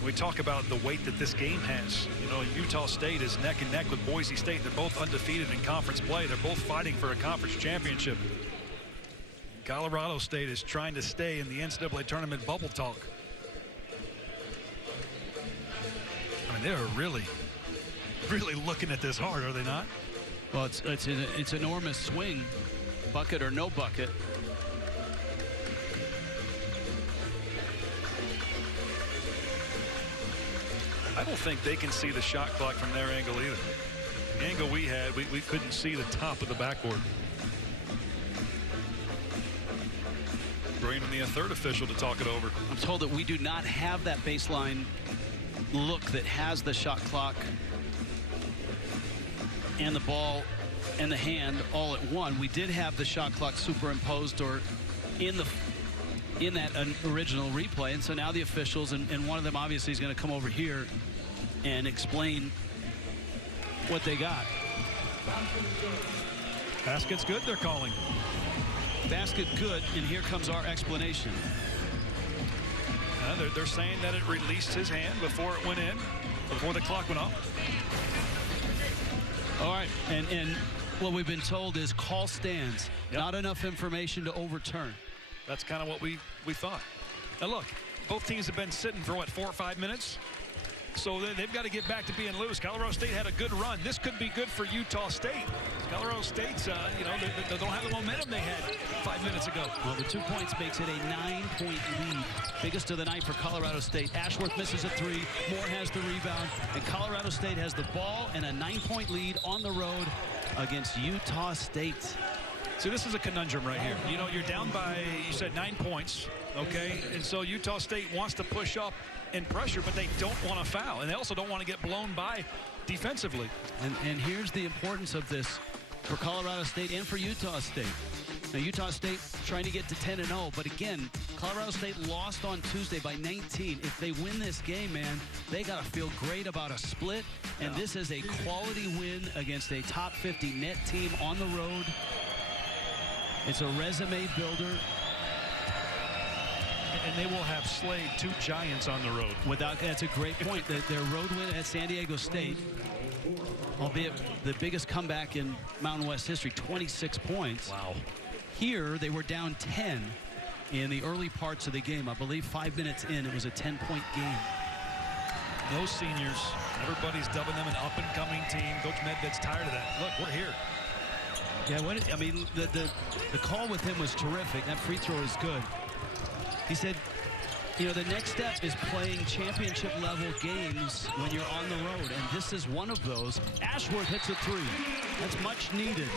We talk about the weight that this game has. You know, Utah State is neck and neck with Boise State. They're both undefeated in conference play. They're both fighting for a conference championship. Colorado State is trying to stay in the NCAA tournament bubble talk. I mean, they're really looking at this hard, are they not? Well, it's an enormous swing, bucket or no bucket. I don't think they can see the shot clock from their angle either. The angle we had, we couldn't see the top of the backboard. Bringing in the third official to talk it over. I'm told that we do not have that baseline look that has the shot clock and the ball and the hand all at one. We did have the shot clock superimposed or in that original replay, and so now the officials and one of them obviously is going to come over here and explain what they got. Basket's good, they're calling. Basket good, and here comes our explanation. They're saying that it released his hand before it went in, before the clock went off. All right, and what we've been told is call stands. Yep. Not enough information to overturn. That's kind of what we thought. Now look, both teams have been sitting for what, 4 or 5 minutes? So they've got to get back to being loose. Colorado State had a good run. This could be good for Utah State. Colorado State's, you know, they don't have the momentum they had 5 minutes ago. Well, the 2 points makes it a 9-point lead. Biggest of the night for Colorado State. Ashworth misses a 3. Moore has the rebound. And Colorado State has the ball and a 9-point lead on the road against Utah State. So this is a conundrum right here. You know, you're down by, you said 9 points, okay? And so Utah State wants to push up and pressure, but they don't want to foul. And they also don't want to get blown by defensively. And here's the importance of this for Colorado State and for Utah State. Now, Utah State trying to get to 10-0, but again, Colorado State lost on Tuesday by 19. If they win this game, man, they got to feel great about a split. And this is a quality win against a top 50 net team on the road. It's a resume builder. And they will have slayed 2 giants on the road. That's a great point. Their road win at San Diego State, albeit the biggest comeback in Mountain West history, 26 points. Wow. Here, they were down 10 in the early parts of the game. I believe 5 minutes in, it was a 10-point game. Those seniors, everybody's dubbing them an up-and-coming team. Coach Medved's tired of that. Look, we're here. Yeah, I mean, the call with him was terrific. That free throw is good. He said, you know, the next step is playing championship-level games when you're on the road, and this is one of those. Ashworth hits a 3. That's much needed.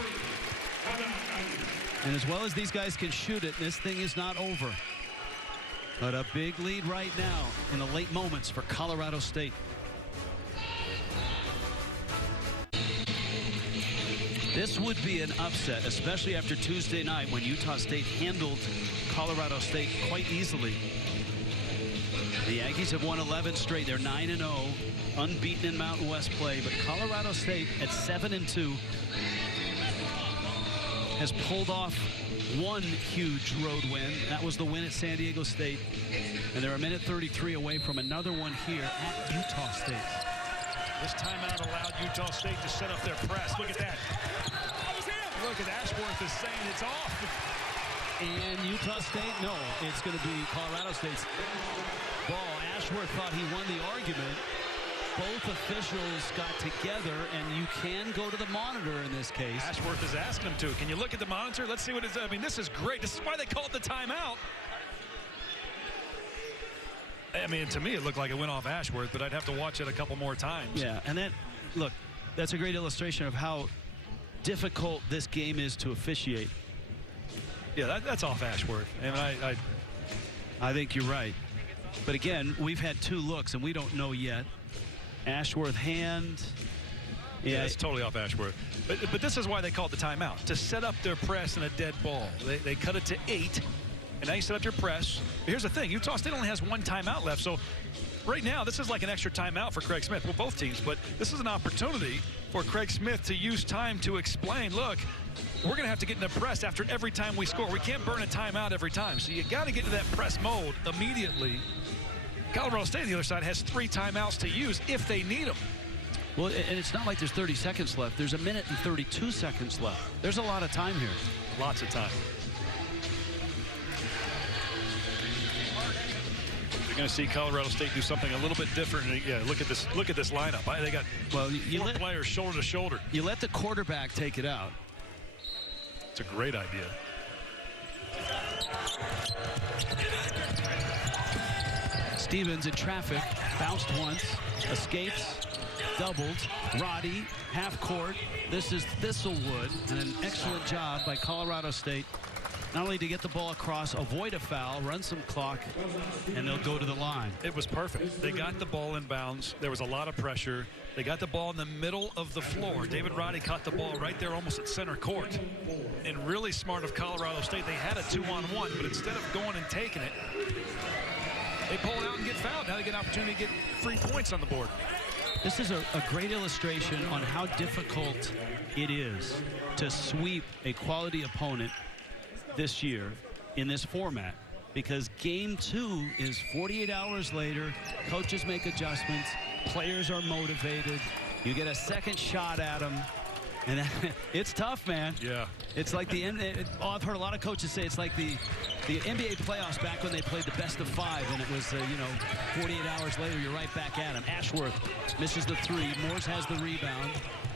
And as well as these guys can shoot it, this thing is not over. But a big lead right now in the late moments for Colorado State. This would be an upset, especially after Tuesday night when Utah State handled Colorado State quite easily. The Yankees have won 11 straight. They're 9-0, unbeaten in Mountain West play. But Colorado State at 7-2 has pulled off one huge road win. That was the win at San Diego State. And they're a minute 33 away from another one here at Utah State. This timeout allowed Utah State to set up their press. Look at that. Look at Ashworth is saying it's off. And Utah State, no, it's going to be Colorado State's ball. Ashworth thought he won the argument. Both officials got together, and you can go to the monitor in this case. Ashworth is asking him to. Can you look at the monitor? Let's see what it's. I mean, this is great. This is why they called the timeout. I mean, to me, it looked like it went off Ashworth, but I'd have to watch it a couple more times. Yeah, and that, look, that's a great illustration of how difficult this game is to officiate. Yeah, that's off Ashworth, and I think you're right. But again, we've had two looks, and we don't know yet. Ashworth hand. Yeah, it's totally off Ashworth. But this is why they called the timeout, to set up their press in a dead ball. They cut it to 8, and now you set up your press. But here's the thing, Utah State only has one timeout left, so right now this is like an extra timeout for Craig Smith. Well, both teams, but this is an opportunity for Craig Smith to use time to explain, look, we're going to have to get in the press after every time we score. We can't burn a timeout every time, so you got to get to that press mode immediately. Colorado State on the other side has 3 timeouts to use if they need them. Well, and it's not like there's 30 seconds left. There's a minute and 32 seconds left. There's a lot of time here. Lots of time. You're going to see Colorado State do something a little bit different. Yeah, look at this lineup. They got four players shoulder to shoulder. You let the quarterback take it out. It's a great idea. Stevens in traffic, bounced once, escapes, doubled. Roddy, half court. This is Thistlewood, and an excellent job by Colorado State. Not only to get the ball across, avoid a foul, run some clock, and they'll go to the line. It was perfect. They got the ball in bounds. There was a lot of pressure. They got the ball in the middle of the floor. David Roddy caught the ball right there almost at center court. And really smart of Colorado State. They had a 2-on-1, but instead of going and taking it, they pull it out and get fouled. Now they get an opportunity to get free points on the board. This is a great illustration on how difficult it is to sweep a quality opponent this year in this format, because game 2 is 48 hours later. Coaches make adjustments, players are motivated, you get a second shot at them, and it's tough, man. Yeah, it's like the I've heard a lot of coaches say it's like the NBA playoffs back when they played the best of 5, and it was 48 hours later you're right back at them. Ashworth misses the 3. Moores has the rebound.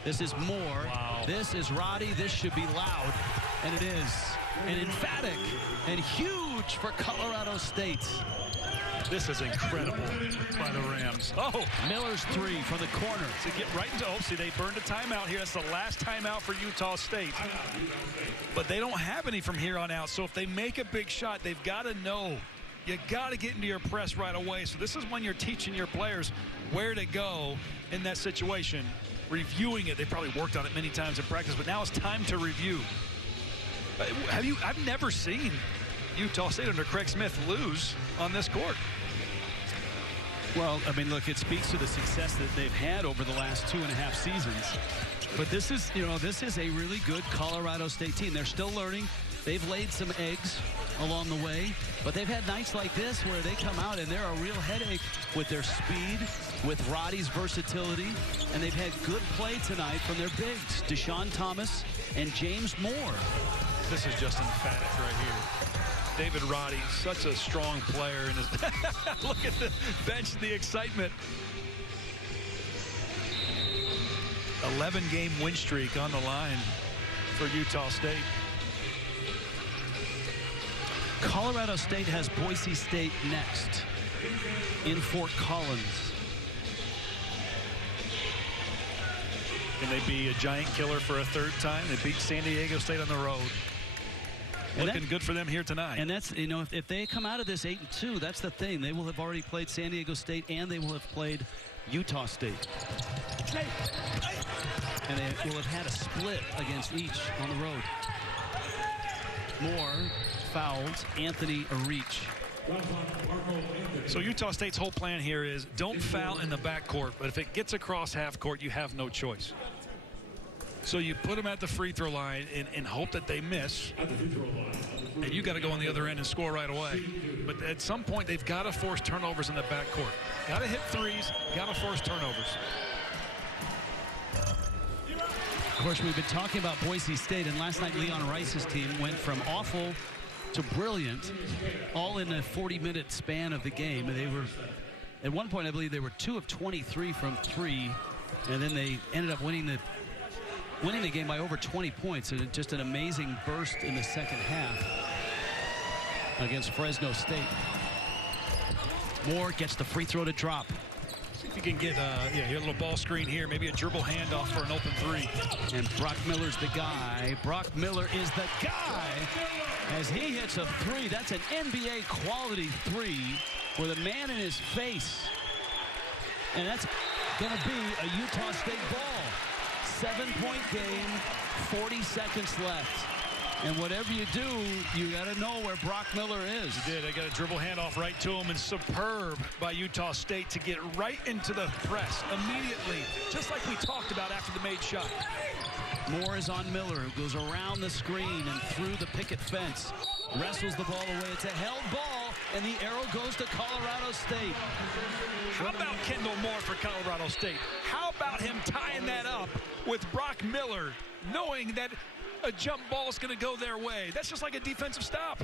This is Moore. Wow. This is Roddy. This should be loud, and it is. And emphatic and huge for Colorado State. This is incredible by the Rams. Oh, Miller's 3 from the corner. To get right into see, they burned a timeout here. That's the last timeout for Utah State. But they don't have any from here on out. So if they make a big shot, they've got to know. You got to get into your press right away. So this is when you're teaching your players where to go in that situation. Reviewing it. They probably worked on it many times in practice, but now it's time to review. I've never seen Utah State under Craig Smith lose on this court. Well, I mean, look, it speaks to the success that they've had over the last 2.5 seasons. But this is, this is a really good Colorado State team. They're still learning. They've laid some eggs along the way, but they've had nights like this where they come out and they're a real headache with their speed, with Roddy's versatility, and they've had good play tonight from their bigs, Deshaun Thomas and James Moore. This is just emphatic right here. David Roddy, such a strong player. In his look at the bench, the excitement. 11-game win streak on the line for Utah State. Colorado State has Boise State next in Fort Collins. Can they be a giant killer for a third time? They beat San Diego State on the road. Looking good for them here tonight. And that's, you know, if they come out of this 8-2, that's the thing. They will have already played San Diego State and they will have played Utah State. And they will have had a split against each on the road. Moore fouls Anthony Arich. So Utah State's whole plan here is don't foul in the backcourt, but if it gets across half court, you have no choice. So you put them at the free throw line and hope that they miss. And you got to go on the other end and score right away. But at some point, they've got to force turnovers in the backcourt. Got to hit threes, got to force turnovers. Of course, we've been talking about Boise State, and last night Leon Rice's team went from awful to brilliant, all in a 40-minute span of the game. And they were, at one point, I believe they were 2 of 23 from 3, and then they ended up winning the game by over 20 points. And just an amazing burst in the second half against Fresno State. Moore gets the free throw to drop. See if you can get a little ball screen here, maybe a dribble handoff for an open three. And Brock Miller's the guy. Brock Miller is the guy as he hits a three. That's an NBA quality three with a man in his face. And that's going to be a Utah State ball. 7-point game, 40 seconds left. And whatever you do, you got to know where Brock Miller is. He did. They got a dribble handoff right to him, and superb by Utah State to get right into the press immediately, just like we talked about after the made shot. Moore is on Miller, who goes around the screen and through the picket fence. Wrestles the ball away. It's a held ball, and the arrow goes to Colorado State. How about Kendall Moore for Colorado State? How about him tying that up with Brock Miller, knowing that a jump ball is going to go their way? That's just like a defensive stop.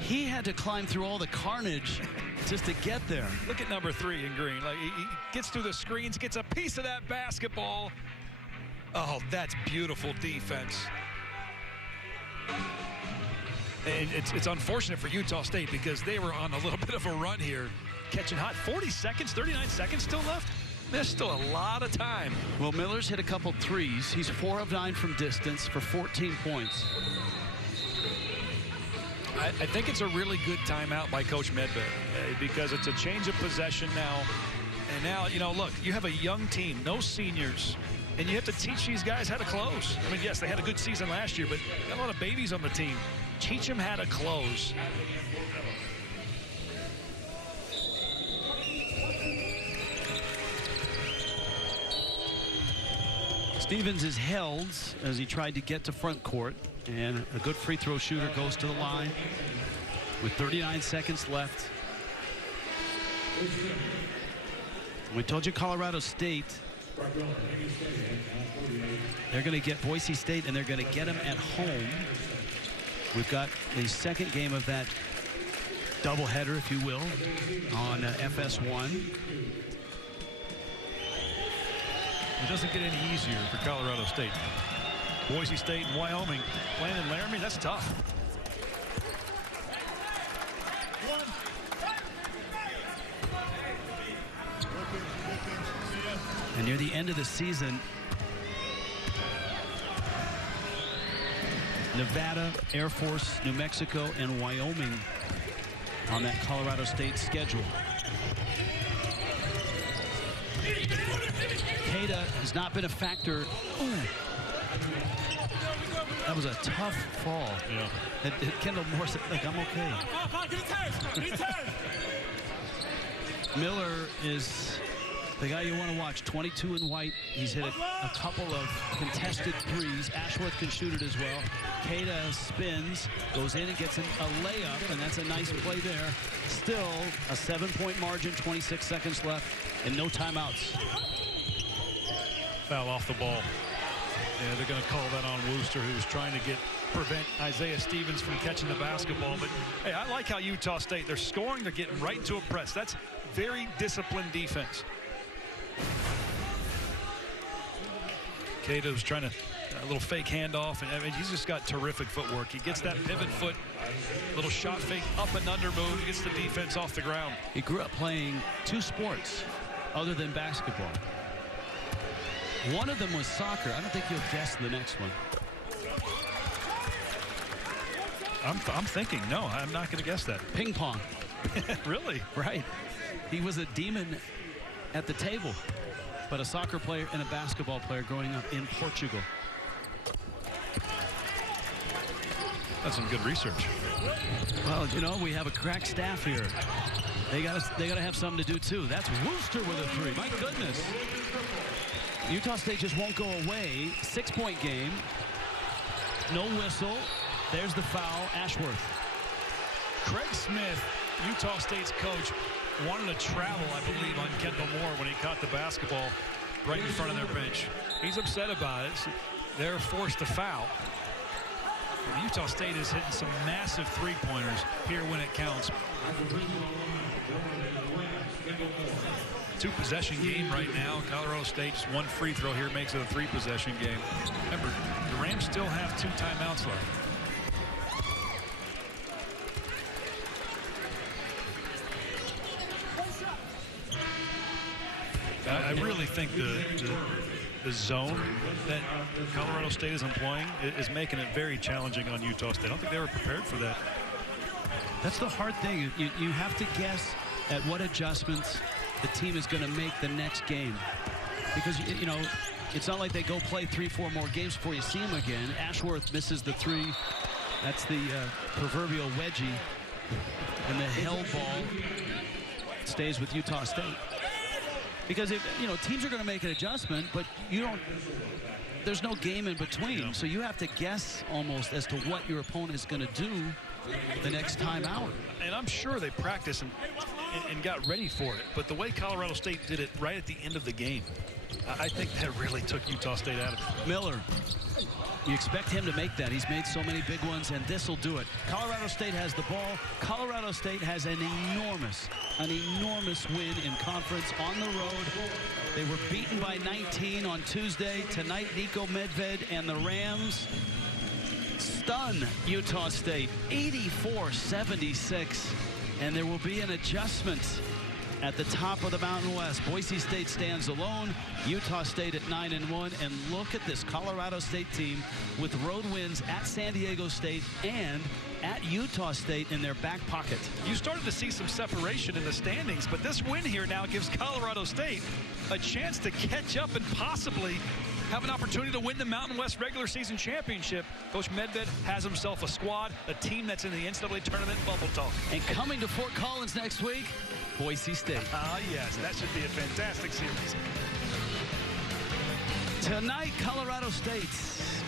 He had to climb through all the carnage just to get there. Look at number 3 in green. Like he gets through the screens, gets a piece of that basketball. Oh, that's beautiful defense. And it's unfortunate for Utah State because they were on a little bit of a run here, catching hot. 40 seconds, 39 seconds still left. There's still a lot of time. Well, Miller's hit a couple threes. He's 4 of 9 from distance for 14 points. I think it's a really good timeout by Coach Medved because it's a change of possession now. And now, you know, look, you have a young team, no seniors, and you have to teach these guys how to close. I mean, yes, they had a good season last year, but got a lot of babies on the team. Teach them how to close. Stevens is held as he tried to get to front court, and a good free throw shooter goes to the line with 39 seconds left. We told you Colorado State, they're going to get Boise State, and they're going to get them at home. We've got the second game of that doubleheader, if you will, on FS1. It doesn't get any easier for Colorado State. Boise State and Wyoming playing in Laramie, that's tough. And near the end of the season, Nevada, Air Force, New Mexico, and Wyoming on that Colorado State schedule. Cada has not been a factor. Ooh. That was a tough fall. Yeah. Kendall Moore said, like, I'm okay. Miller is the guy you want to watch. 22 in white. He's hit a couple of contested threes. Ashworth can shoot it as well. Cada spins, goes in and gets a layup, and that's a nice play there. Still a 7-point margin, 26 seconds left, and no timeouts. Foul off the ball. Yeah, they're going to call that on Wooster, who was trying to prevent Isaiah Stevens from catching the basketball. But hey, I like how Utah State, they're scoring, they're getting right into a press. That's very disciplined defense. Cato's trying to a little fake handoff, and I mean, he's just got terrific footwork. He gets that pivot foot, little shot fake, up and under move. He gets the defense off the ground. He grew up playing 2 sports other than basketball. One of them was soccer. I don't think you'll guess the next one. I'm thinking, no, I'm not going to guess that. Ping pong. Really? Right. He was a demon at the table, but a soccer player and a basketball player growing up in Portugal. That's some good research. Well, you know, we have a crack staff here. They gotta have something to do too. That's Wooster with a three. My goodness. Utah State just won't go away. 6-point game. No whistle. There's the foul. Ashworth. Craig Smith, Utah State's coach, wanted to travel, I believe, on Kendall Moore when he caught the basketball right in front of their bench. He's upset about it. They're forced to foul. And Utah State is hitting some massive three-pointers here when it counts. Two-possession game right now. Colorado State just one free throw here makes it a three-possession game. Remember, the Rams still have 2 timeouts left. I really think the zone that Colorado State is employing is making it very challenging on Utah State. I don't think they were prepared for that. That's the hard thing. You have to guess at what adjustments the team is going to make the next game. Because, you know, it's not like they go play 3-4 more games before you see them again. Ashworth misses the three. That's the proverbial wedgie. And the hell ball stays with Utah State. Because, you know, teams are going to make an adjustment, but there's no game in between. Yeah. So you have to guess almost as to what your opponent is going to do the next time out. And I'm sure they practiced and got ready for it. But the way Colorado State did it right at the end of the game, I think that really took Utah State out of it. Miller, you expect him to make that. He's made so many big ones, and this will do it. Colorado State has the ball. Colorado State has an enormous win in conference on the road. They were beaten by 19 on Tuesday. Tonight, Nico Medved and the Rams stun Utah State 84-76. And there will be an adjustment at the top of the Mountain West. Boise State stands alone. Utah State at 9-1. And look at this Colorado State team with road wins at San Diego State and at Utah State in their back pocket. You started to see some separation in the standings, but this win here now gives Colorado State a chance to catch up and possibly have an opportunity to win the Mountain West regular season championship. Coach Medved has himself a squad, a team that's in the NCAA tournament bubble talk. And coming to Fort Collins next week, Boise State. Yes, that should be a fantastic series. Tonight, Colorado State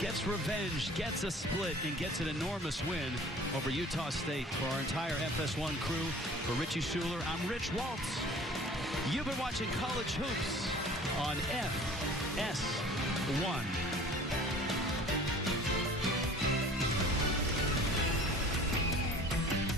gets revenge, gets a split, and gets an enormous win over Utah State. For our entire FS1 crew, for Richie Schuler, I'm Rich Waltz. You've been watching College Hoops on FS1.